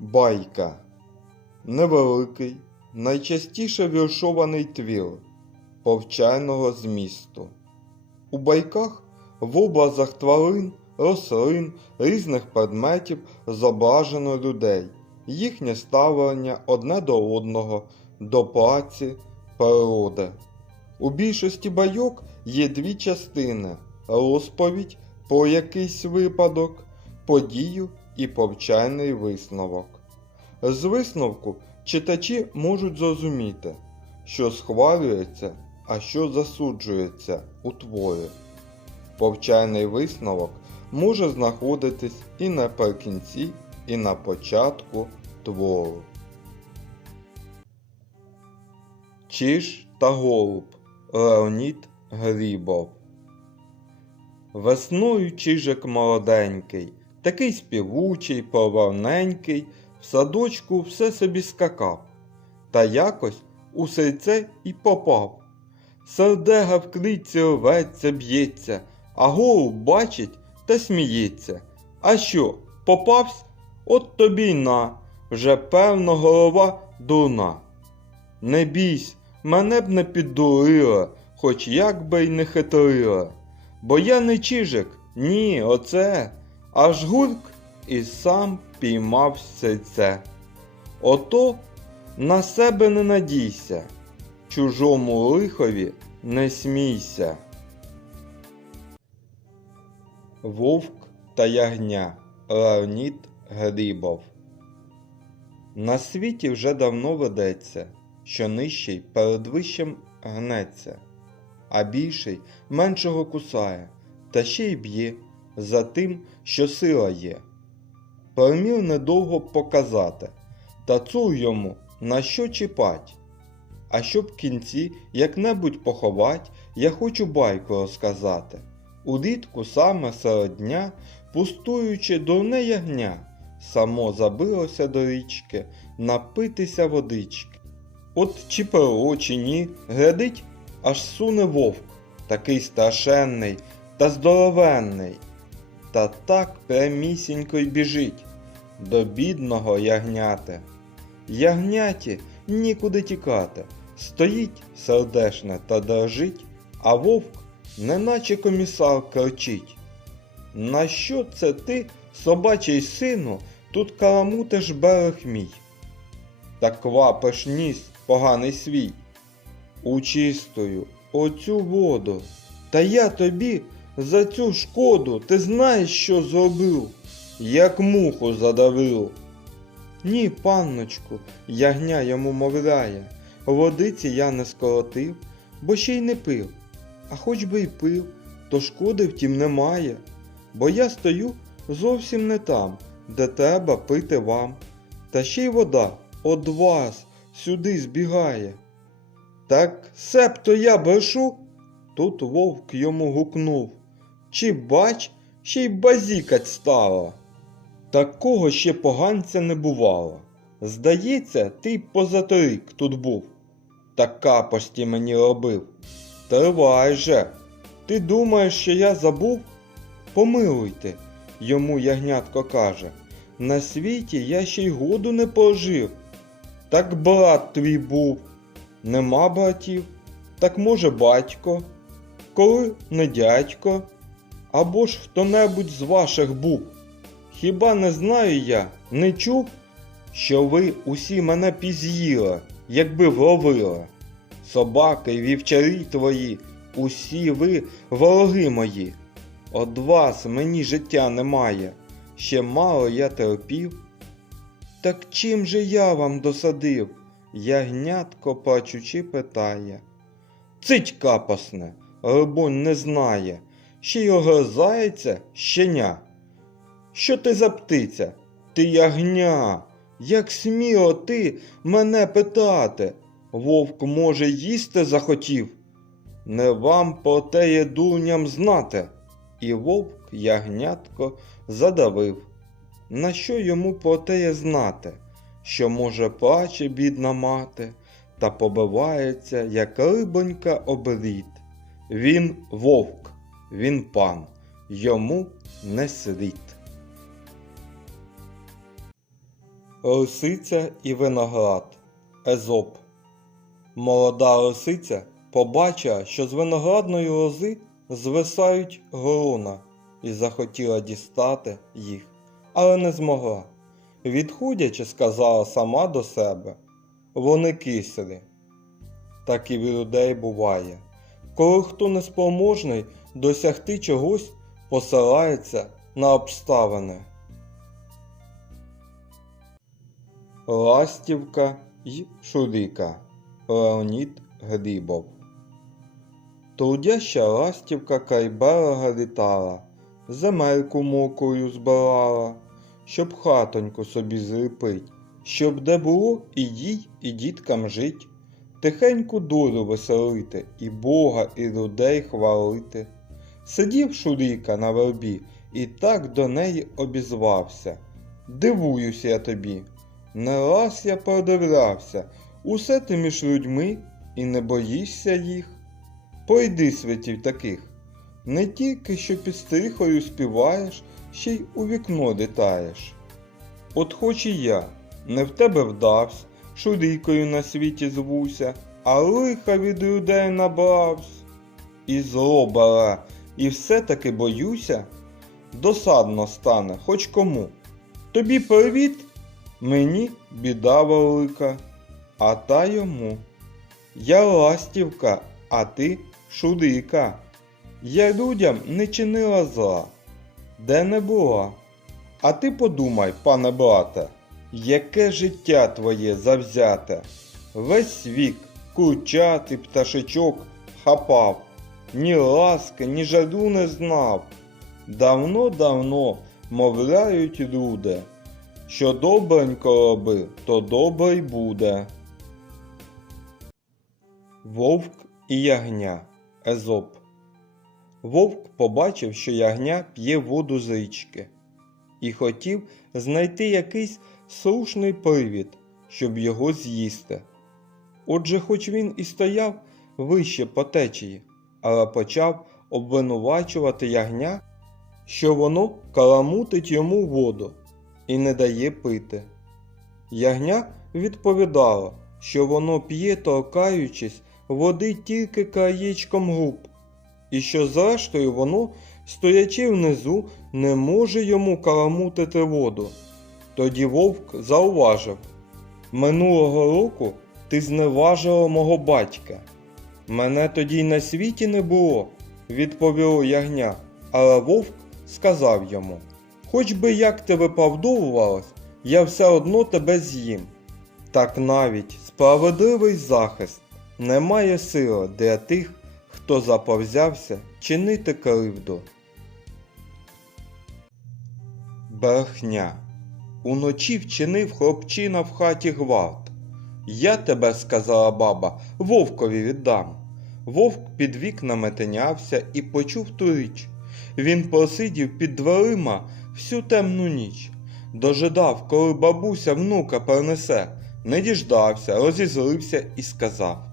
Байка. Невеликий, найчастіше віршований твір повчального змісту. У байках в образах тварин, рослин, різних предметів зображено людей, їхнє ставлення одне до одного, до праці, природи. У більшості байок є дві частини розповідь про якийсь випадок, подію і повчальний висновок. З висновку читачі можуть зрозуміти, що схвалюється, а що засуджується у творі. Повчальний висновок може знаходитись і наприкінці, і на початку твору. Чиж та голуб Леонід Грібов Весною чижик молоденький, такий співучий, поварненький, в садочку все собі скакав, та якось у сельце і попав. Сердега в клітці рветься, б'ється, а голуб бачить та сміється. А що, попавсь? От тобі й на, вже певно голова дурна. Не бійсь, мене б не піддурила, хоч як би й не хитрила. Бо я не чижик, ні, оце. Аж гурк і сам піймав сельце. Ото на себе не надійся, чужому лихові не смійся. Вовк та ягня Леонід Грибов На світі вже давно ведеться, що нижчий перед вищим гнеться, а більший меншого кусає, та ще й б'є за тим, що сила є. Перемір недовго показати, та цур йому на що чіпать. А щоб в кінці як-небудь поховать, я хочу байку розказати. Улітку саме серед дня, пустуючи дурне ягня, само забилося до річки напитися водички. От чи перо, чи ні, глядить, аж суне вовк, такий страшенний та здоровенний. Та так прямісінько й біжить до бідного ягняти. Ягняті нікуди тікати, стоїть сердешне та дрожить, а вовк, неначе комісар, кричить. На що це ти, собачий сину, тут каламутиш берег мій? Та квапиш ніс поганий свій. У чистою оцю воду. Та я тобі за цю шкоду ти знаєш, що зробив, як муху задавив. Ні, панночку, ягня йому мовляє, водиці я не скоротив, бо ще й не пив. А хоч би й пив, то шкоди втім немає, бо я стою зовсім не там, де треба пити вам. Та ще й вода од вас сюди збігає. Так себто я брешу? Тут вовк йому гукнув. Чи бач, ще й базікать стало. Такого ще поганця не бувало. Здається, ти позаторік тут був. Та капості мені робив. Тривай же. Ти думаєш, що я забув? Помилуйте, йому ягнятко каже. На світі я ще й году не пожив. Так брат твій був. Нема братів. Так може батько, коли не дядько, або ж хто-небудь з ваших був. Хіба не знаю я, не чув, що ви усі мене піз'їли, якби вловили. Собаки вівчарі твої, усі ви вороги мої. Од вас мені життя немає, ще мало я терпів. Так чим же я вам досадив? Ягнятко плачучи питає. Цить капосне, рибонь не знає, ще й огризається щеня. Що ти за птиця? Ти ягня. Як сміло ти мене питати? Вовк, може, їсти захотів? Не вам по теє дурням знати. І вовк ягнятко задавив. На що йому про теє знати? Що, може, плаче бідна мати, та побивається, як рибонька обрід. Він вовк, він пан, йому не слід. Лисиця і виноград. Езоп. Молода лисиця побачила, що з виноградної лози звисають грона, і захотіла дістати їх, але не змогла. Відходячи, сказала сама до себе вони кислі. Так і в людей буває. Коли хто неспроможний досягти чогось, посилається на обставини. Ластівка й Шурика Леонід Грибов. Трудяща ластівка край берега літала, земельку мокрою збирала, щоб хатоньку собі зліпить, щоб де було і їй, і діткам жить, тихеньку долю веселити, і Бога, і людей хвалити. Сидів Шуріка на вербі і так до неї обізвався. Дивуюся я тобі. Не раз я подивлявся, усе ти між людьми і не боїшся їх. Пойди святів таких, не тільки що під стріхою співаєш, ще й у вікно літаєш. От хоч і я не в тебе вдавсь, шурійкою на світі звуся, а лиха від людей набравсь. І зло бере, і все-таки боюся, досадно стане хоч кому. Тобі привіт, мені біда велика, а та йому. Я ластівка, а ти шурика. Я людям не чинила зла, де не була. А ти подумай, пане брате, яке життя твоє завзяте. Весь вік курчатий пташечок хапав, ні ласки, ні жалю не знав. Давно-давно мовляють люди, що добренько роби, то добре й буде. Вовк і ягня Езоп Вовк побачив, що ягня п'є воду з річки, і хотів знайти якийсь слушний привід, щоб його з'їсти. Отже, хоч він і стояв вище по течії, але почав обвинувачувати ягня, що воно каламутить йому воду і не дає пити. Ягня відповідало, що воно п'є, торкаючись води тільки краєчком губ, і що зрештою воно, стоячи внизу, не може йому каламутити воду. Тоді вовк зауважив Минулого року ти зневажила мого батька. Мене тоді й на світі не було, відповіло ягня, але вовк сказав йому Хоч би як ти виправдовувалась, я все одно тебе з'їм. Так навіть справедливий захист не має сили для тих, хто заповзявся чинити кривду. Брехня. Уночі вчинив хлопчина в хаті гвалт. Я тебе, сказала баба, вовкові віддам. Вовк під вікнами тинявся і почув ту річ. Він просидів під дверима всю темну ніч. Дожидав, коли бабуся внука принесе, не діждався, розізлився і сказав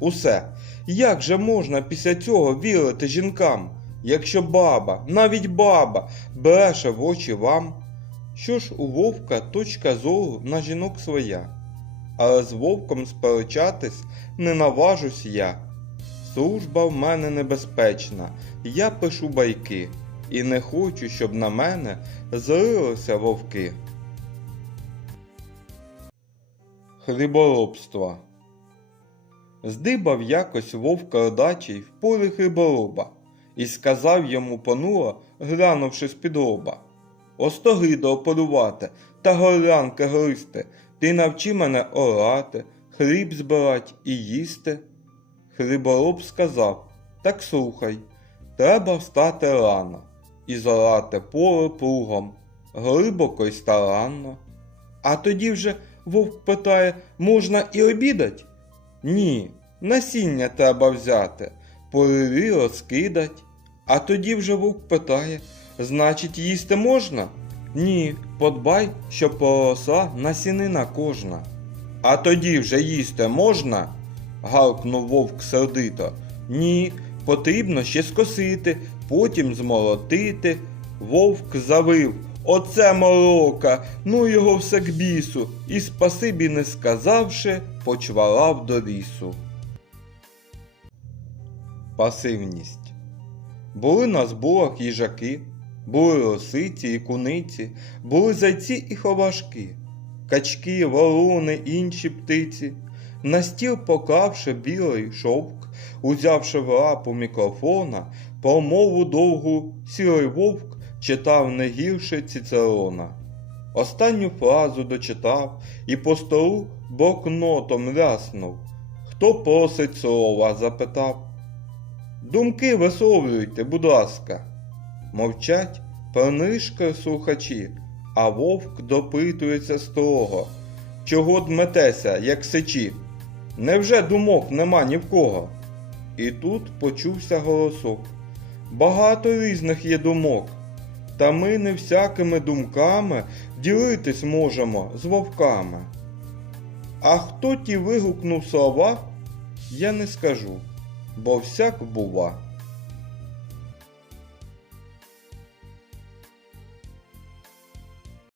Усе, як же можна після цього вірити жінкам, якщо баба, навіть баба, бреше в очі вам? Що ж у вовка точка зору на жінок своя, але з вовком сперечатись не наважусь я. Служба в мене небезпечна, я пишу байки, і не хочу, щоб на мене злилися вовки. Хліборобство Здибав якось вовк ледачий в полі хлібороба і сказав йому понуро, глянувши з-під лоба. Остогидо полювати та горлянки гристи, ти навчи мене орати, хліб збирать і їсти. Хлібороб сказав Так слухай, треба встати рано і зорати поле плугом, глибоко й старанно. А тоді вже вовк питає, можна і обідать? Ні, насіння треба взяти, поливі розкидать. А тоді вже вовк питає, значить, їсти можна? Ні, подбай, щоб поросла насінина кожна. А тоді вже їсти можна? гавкнув вовк сердито. Ні, потрібно ще скосити, потім змолотити. Вовк завив, Оце морока, ну його все к бісу, і спасибі не сказавши, почвалав до лісу. Пасивність. Були на зборах їжаки, були лосиці і куниці, були зайці і ховашки, качки, ворони, інші птиці. На стіл поклавши білий шовк, узявши в лапу мікрофона, промову довгу сірий вовк читав не гірше Цицерона. Останню фразу дочитав і по столу блокнотом ляснув. Хто просить слова? запитав. Думки висловлюйте, будь ласка. Мовчать пронишки слухачі, а вовк допитується строго. Чого дметеся, як сечі? Невже думок нема ні в кого? І тут почувся голосок. Багато різних є думок, та ми не всякими думками ділитись можемо з вовками. А хто ті вигукнув слова, я не скажу, бо всяк бува.